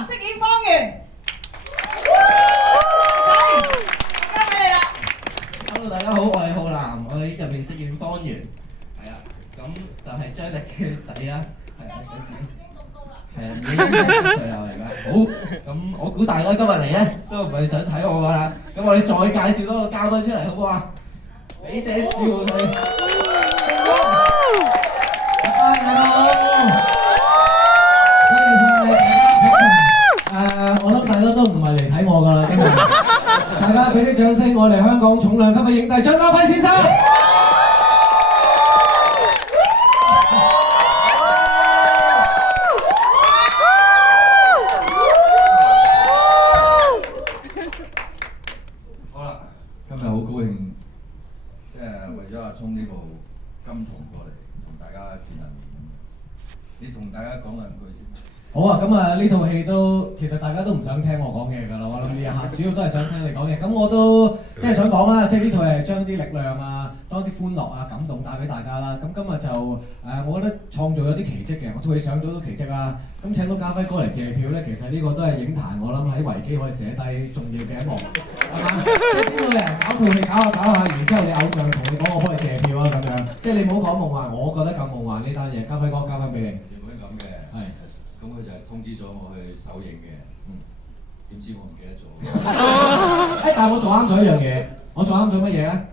男飾演方圓。交俾你啦。Hello， 大家好，我係浩南，我喺入面飾演方圓，係啊，咁就係張力嘅仔啦，係啊，係啊，已經16歲啦，而家好，咁我估大家今日嚟咧都唔係想睇我㗎啦，咁我哋再介紹多個嘉賓出嚟好唔好啊？俾聲招佢，大家好，多謝晒。我諗大家都唔係嚟睇我㗎啦，今日，大家俾啲掌聲，我哋香港重量級嘅影帝張家輝先生。好啦，今日好高興，即係為咗阿聰呢部金童過嚟同大家見下面。你同大家講兩句先。好啊，咁啊呢套戲都其實大家都唔想聽我講嘢㗎啦，我諗呢一刻主要都係想聽你講嘢。咁我都即係想講啦，即係呢套係將啲力量啊、多啲歡樂啊、感動帶俾大家啦。咁今日就我覺得創造咗啲奇蹟嘅，我套戲上咗都奇蹟啦。咁請到家輝哥嚟謝票咧，其實呢個都係影壇我諗喺維基可以寫低重要嘅一幕，係嘛？邊個人搞套戲搞下，然之後你偶像同你講我幫你謝票啊咁樣，即係你唔好講夢幻，我覺得咁夢幻呢單嘢，家輝哥交翻俾你。原本咁嘅，係。咁佢就係通知咗我去首映嘅，點知我唔記得咗。但係我做啱咗一樣嘢，我做啱咗乜嘢咧？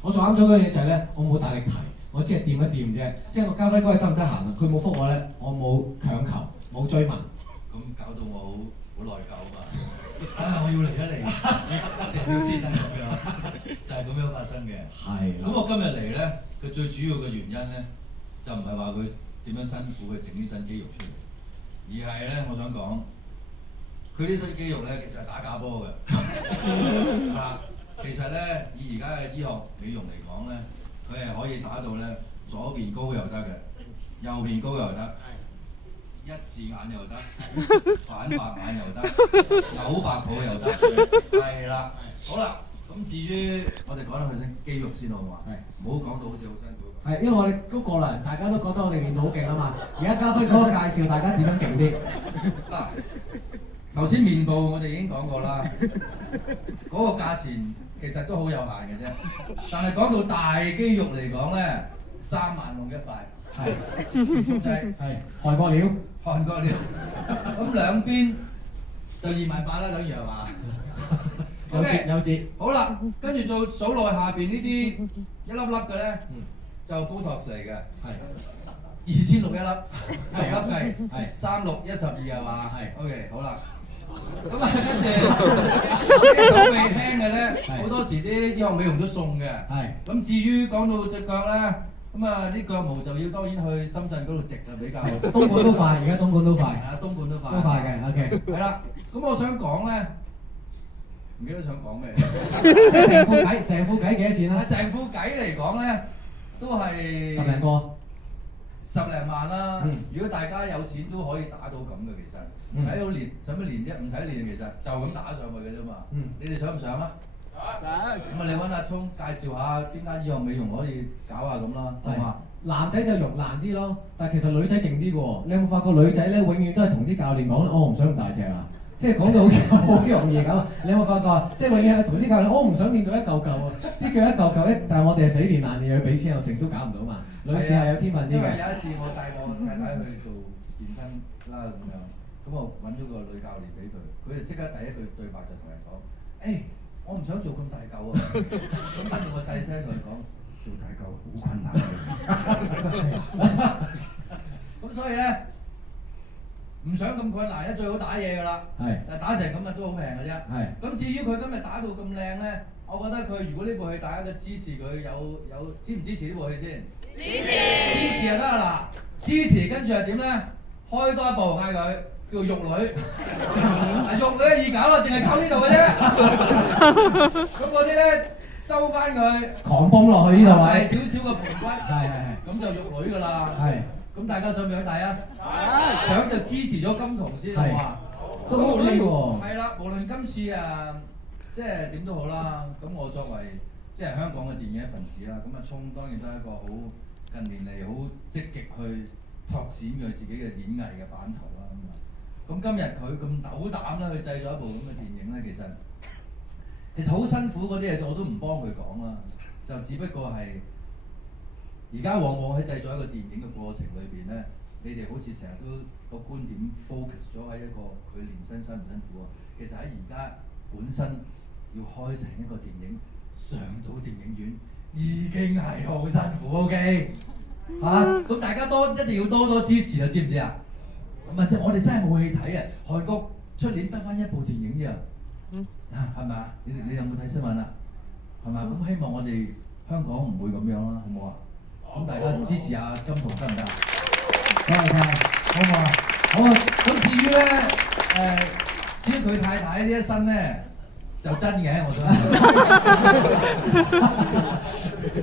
我做啱咗嗰樣嘢就係咧，我冇大力提，我只係掂一掂啫。即係我家輝哥得唔得閒啊？佢冇覆我咧，我冇強求，冇追問。咁搞到我好內疚啊嘛！我要嚟一嚟，謝票先啦咁樣，就係咁樣發生嘅。係。咁我今日嚟咧，佢最主要嘅原因咧，就唔係話佢點樣辛苦去整啲新肌肉出嚟。而係咧，我想講，佢啲新肌肉咧，其實係打假波嘅。其實咧，以而家嘅醫學美容嚟講咧，佢係可以打到咧左邊高又得嘅，右邊高又得，一字眼又得，反白眼又得，扭白泡又得，係啦。好啦，咁至於我哋講下佢啲肌肉先好嘛？係，唔好講到好似好辛苦。係，因為我哋都過嚟，大家都覺得我哋練到好勁啊嘛。而家家輝哥介紹大家點樣勁啲。嗱，頭先面部我哋已經講過啦，嗰個價錢其實都好有限嘅啫。但係講到大肌肉嚟講咧，3萬用一塊，係速製，係韓國料，韓國料。咁兩邊就28000啦，等於係嘛？有折有折。好啦，跟住做數落下邊呢啲一粒粒嘅咧。就 Botox 嚟嘅，係2600一粒，逐粒計，係3612係嘛？係 ，OK 好啦。咁啊，跟住啲手臂輕嘅咧，好多時啲醫學美容都送嘅。係。咁至於講到隻腳咧，咁啊啲腳毛就要當然去深圳嗰度植啦，比較。東莞都快，而家東莞都快。係啊，東莞都快。都快嘅 ，OK。係啦，咁我想講咧，唔記得想講咩？成副計幾多錢啊？成副計嚟講咧。都係10零個，10零萬啦。如果大家有錢都可以打到咁嘅，其實唔使好練，使乜練啫？唔使練，其實就咁打上去嘅啫嘛。你哋想唔想啊？想。咁啊，你揾阿聰介紹下邊間醫學美容可以搞下咁啦，好嘛？男仔就容難啲咯，但係其實女仔勁啲嘅喎。你有冇發覺女仔咧，永遠都係同啲教練講，我唔想咁大隻啊！即係講到好似好容易咁，你有冇發覺啊？即係永遠係同啲教練，我唔想練到一嚿嚿啊！啲腳一嚿嚿但係我哋係死練爛練，要俾錢又成都搞唔到嘛。女士係有天分啲嘅。因為有一次我帶我太太去做健身啦咁樣，咁我揾咗個女教練俾佢，佢就即刻第一句對白就同人講：我唔想做咁大嚿啊！咁跟住我細聲同佢講：做大嚿好困難嘅。咁所以咧。唔想咁困難咧，最好打嘢㗎啦。係。打成咁啊都好平嘅啫。係。咁至於佢今日打到咁靚咧，我覺得佢如果呢部戲大家都支持佢，有支唔支持呢部戲先？支持。支持就得啦嗱，支持跟住係點咧？開多一部嗌佢叫玉女。玉女易搞啦，淨係搞呢度嘅啫。咁嗰啲咧收翻佢。狂泵落去呢度位。少少嘅盤骨。係。咁就玉女㗎啦。係。咁大家想唔想睇啊？想就支持咗金童先好嘛？都好呢喎。係啦，無論今次即係點都好啦。咁我作為即係香港嘅電影一份子啦，咁阿聰當然都係一個好近年嚟好積極去拓展佢自己嘅演藝嘅版圖啦。咁今日佢咁斗膽咧去製作一部咁嘅電影咧，其實好辛苦嗰啲嘢我都唔幫佢講啦，就只不過係而家往往喺製作一個電影嘅過程裏邊咧，你哋好似成日都個觀點 focus 咗喺一個佢年薪辛唔辛苦啊，其實喺而家本身要開成一個電影上到電影院已經係好辛苦 ，OK 嚇？咁大家一定要多多支持啊，知唔知啊？唔係，我哋真係冇戲睇啊！韓國出年得翻一部電影啫，係咪啊？你有冇睇新聞啊？係咪？咁希望我哋香港唔會咁樣啦，好唔好啊？咁大家支持下金童得唔得啊？多謝晒，好唔好啊？好啊！咁至於咧至於佢太太呢一身咧，就真嘅，我想。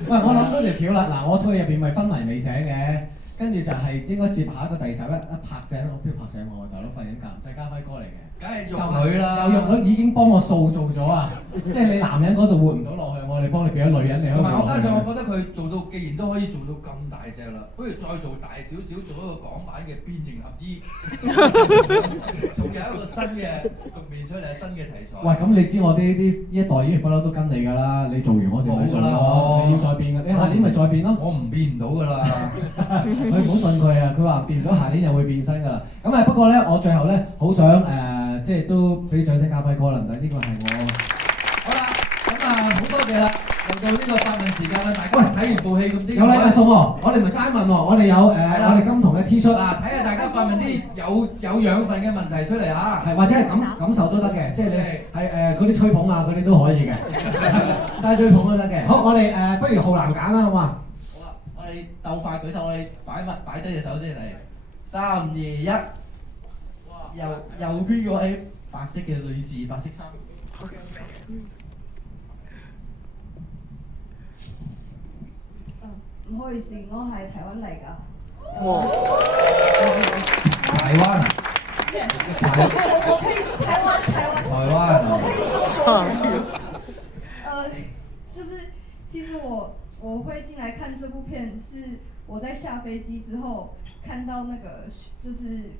喂，我諗到條橋啦！嗱，我套入邊咪昏迷未醒嘅。跟住就係應該接下一個第二集一拍醒我，邊度拍醒我？大佬瞓緊覺，就係家輝哥嚟嘅。梗係玉女啦，就玉女已經幫我塑造咗啊！即係你男人嗰度活唔到落去，我哋幫你變咗女人，你可以。同埋我加上我覺得佢做到，既然都可以做到咁大隻啦，不如再做大少少，做一個港版嘅變形俠醫，仲有一個新嘅局面出嚟，新嘅題材。喂，咁你知我啲呢一代演員不嬲都跟你㗎啦，你做完我哋咪做咯，你要再變㗎，你下年咪再變咯。我唔變唔到㗎啦。佢唔好信佢啊！佢話變唔到，下年又會變身㗎啦。咁不過咧，我最後咧好想即係都俾啲掌聲家輝哥啦，唔該，呢個係我。好啦，咁好多謝啦，又到呢個發問時間啦，大家睇完部戲咁精彩。有禮物送喎，我哋唔係齋問喎，我哋有我哋金童嘅 T 恤。嗱，睇下大家發問啲有養分嘅問題出嚟嚇。係，或者係感受都得嘅，即係你係嗰啲吹捧啊嗰啲都可以嘅，齋吹捧都得嘅。好，我哋不如浩南揀啦，好嘛？好啊，我哋鬥快舉手，我哋擺低隻手先嚟。3、2、1，右邊嗰位白色嘅女士，白色衫。唔好意思，我係台灣嚟㗎。哇！台灣啊？我可以台灣。就是其實我會進來看這部片，是我在下飛機之後看到那個就是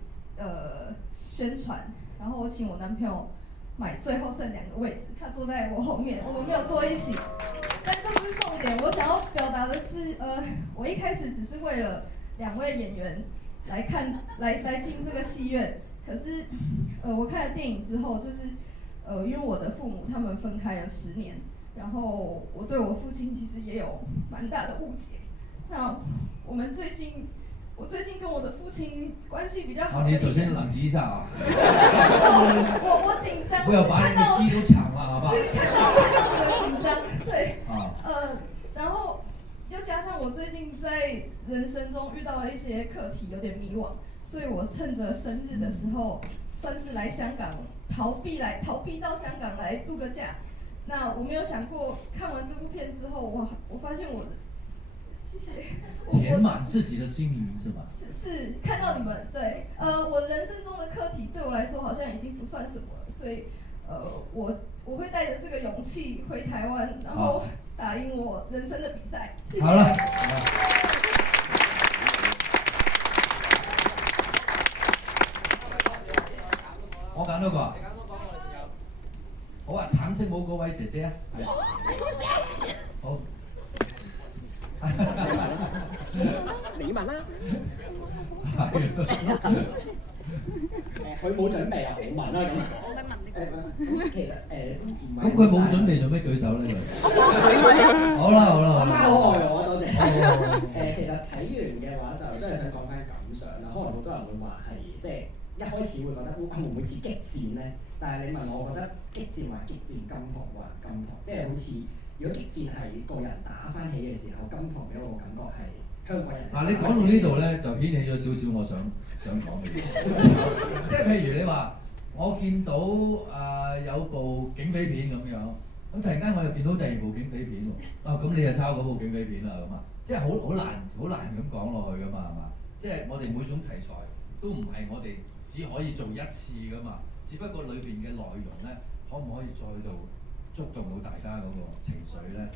宣傳，然後我請我男朋友買最後剩2個位置，他坐在我後面，我們沒有坐一起。但這不是重點，我想要表達的是，我一開始只是為了2位演員來進這個戲院，可是我看了電影之後，就是因為我的父母他們分開了10年，然後我對我父親其實也有蠻大的誤解。那我最近跟我的父親關係比較好。你首先冷靜一下啊！我緊張，不要把你的戲都搶了，好不好？是看到你們緊張，對。啊。然後又加上我最近在人生中遇到了一些課題，有點迷惘，所以我趁着生日的時候，算是來香港逃避到香港來度個假。那我沒有想過，看完這部片之後，我發現我。謝謝。填滿自己的心靈是吧？是看到你們，對，我人生中的課題對我來說好像已經不算什麼了，所以，我會帶着這個勇氣回台灣，然後打贏我人生的比賽。謝謝。好了。我揀多個。好啊，橙色帽嗰位姐姐啊。好。你問啦。佢冇準備啊，我問啦咁。我咪問你。其實唔係。咁佢冇準備做咩舉手咧？好啦。好愛我，多謝。其實睇完嘅話就真係想講翻感想啦。可能好多人會話係即係一開始會覺得會唔會似激戰咧？但係你問我，我覺得激戰還激戰，金童還金童，即係好似。如果激戰係個人打翻起嘅時候，金童俾我個感覺係香港人。嗱，你講到呢度咧，就掀起咗少少我想講嘅嘢。即係譬如你話，我見到有部警匪片咁樣，咁突然間我又見到第2部警匪片喎。咁你就抄嗰部警匪片啦咁啊！即係好難咁講落去噶嘛，係嘛？即係我哋每種題材都唔係我哋只可以做一次噶嘛，只不過裏邊嘅內容咧，可唔可以再度觸動到大家嗰個情緒咧，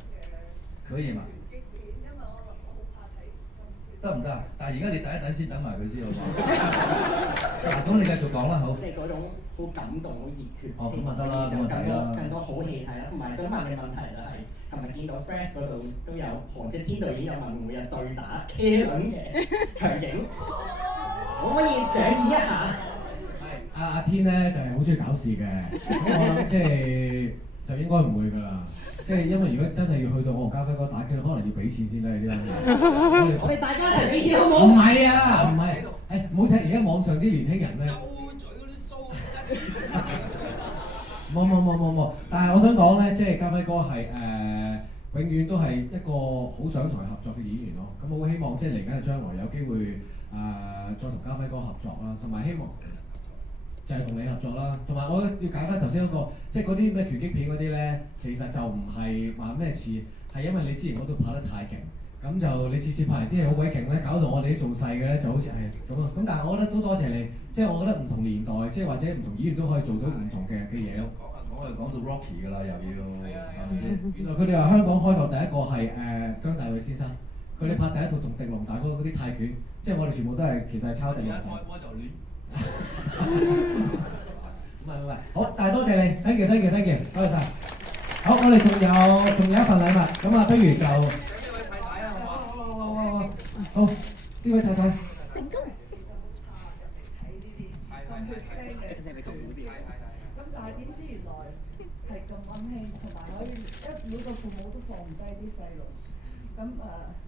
可以嘛？因為我好怕睇得唔得啊？但係而家你等一等先，等埋佢先好嘛？嗱，咁你繼續講啦，好。即係嗰種好感動、好熱血，哦，咁啊得啦，咁啊睇啦。更多好戲睇啦，同埋想問你問題就係，琴日見到 Flash 嗰度都有韓即係天導已經有問每日對打 K 輪嘅場景，可唔可以講演一下？阿天咧就係好中意搞事嘅，咁我諗即係就應該唔會㗎啦。即係因為如果真係要去到我同家輝哥打 K 可能要俾錢先得呢啲嘢。我哋大家一齊俾錢好唔好？唔係啊，唔係，誒唔好睇而家網上啲年輕人咧。冇，但係我想講咧，即係家輝哥係永遠都係一個好想同佢合作嘅演員咯。咁我好希望即係嚟緊嘅將來有機會再同家輝哥合作啦，同埋希望就係同你合作啦。同埋我要解翻頭先嗰個，即係嗰啲咩拳擊片嗰啲咧，其實就唔係話咩似，係因為你之前嗰度拍得太勁。咁就你次次拍完啲嘢好鬼勁咧，搞到我哋啲做細嘅咧就好似係咁啊！咁但係我覺得都多謝你，即係我覺得唔同年代，即係或者唔同演員都可以做到唔同嘅嘢咯。講到 Rocky 㗎啦，又要係咪先？原來佢哋話香港開埠第一個係姜大衛先生，佢哋拍第一套同狄龍大哥嗰啲泰拳，即係我哋全部都係其實係抄狄龍。而家開波就亂。唔係，好，但係多謝你 ，thank you，多謝晒。好，我哋仲有一份禮物，咁啊，不如就。好，呢位太太。成功。睇呢啲咁血腥嘅咁但係點知原來係咁溫馨，同埋可以每個父母都放唔低啲細路。咁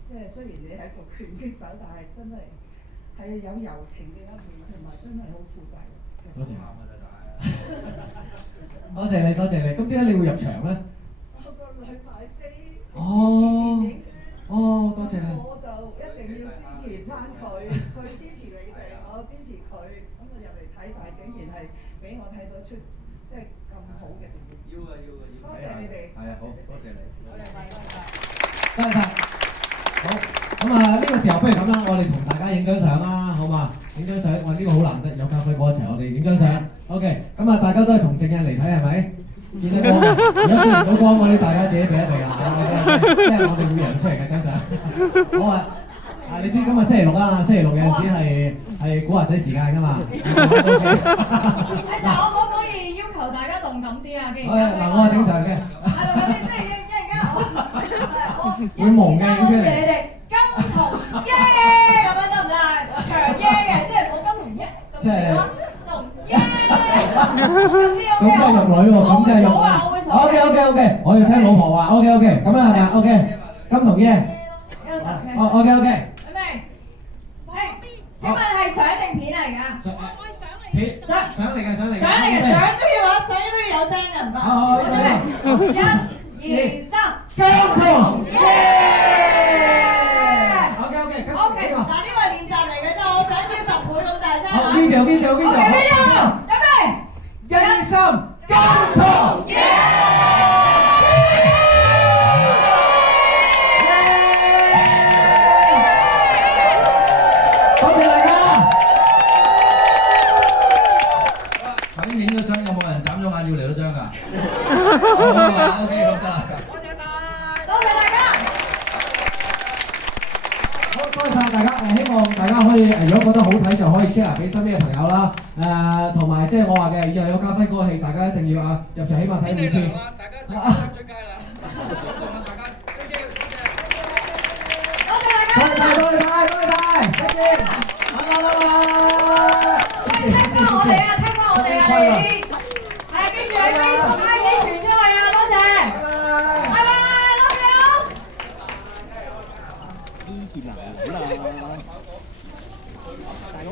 即係雖然你係一個拳擊手，但係真係有柔情嘅一面，同埋真係好負責任。多謝。多謝你。咁點解你會入場咧？我個女買飛。多謝你。我就一定要支持翻佢，佢支持你哋，我支持佢，咁我入嚟睇，但係竟然係俾我睇到出即係咁好嘅電影。要。多謝你哋。係啊，好多謝你。多謝晒。好，咁呢個時候不如咁啦，我哋同大家影張相啦，好嘛？影張相，呢個好難得有家輝哥一齊，我哋影張相。OK，咁大家都係同證人嚟睇係咪？見得光，如果見唔到光嗰啲，大家自己避一避啦，即係我哋會揚出嚟嘅張相。好啊，你知今日星期六啊，星期六有陣時係古惑仔時間㗎嘛。但我可唔可以要求大家動感啲啊？既然嗱，我係正常嘅。動感啲，即係一陣間我會蒙嘅影出嚟。你哋金同耶咁樣得唔得啊？長耶嘅，即係冇金同耶咁少啦，同耶。咁真係入女喎，咁真係入女。OK，我要聽老婆話。OK，咁啊係咪 ？OK，金同耶。OK。準備。請問係相定片嚟㗎？片相嚟嘅。相都要有聲嘅唔得。準備，1、2、3，金同耶。OK，嗱呢個係練習嚟嘅啫，我想要10倍咁大聲。好，video。準備，1、2、3，金同耶。多謝大家。頭先影咗相有冇人眨咗眼要嚟多張㗎？OK，好得啦。多謝大家。好，多謝大家。希望大家可以，如果覺得好睇就可以 share 俾身邊嘅朋友啦。同埋即係我話嘅，以後有家輝哥嘅戲，大家一定要入場，起碼睇5次。大家出街啦！大家，多謝大家，再見，拜拜。聽翻我哋啊！記住喺 Facebook IG 傳出去啊！多謝，拜拜，love you。呢件難好啦，大佬。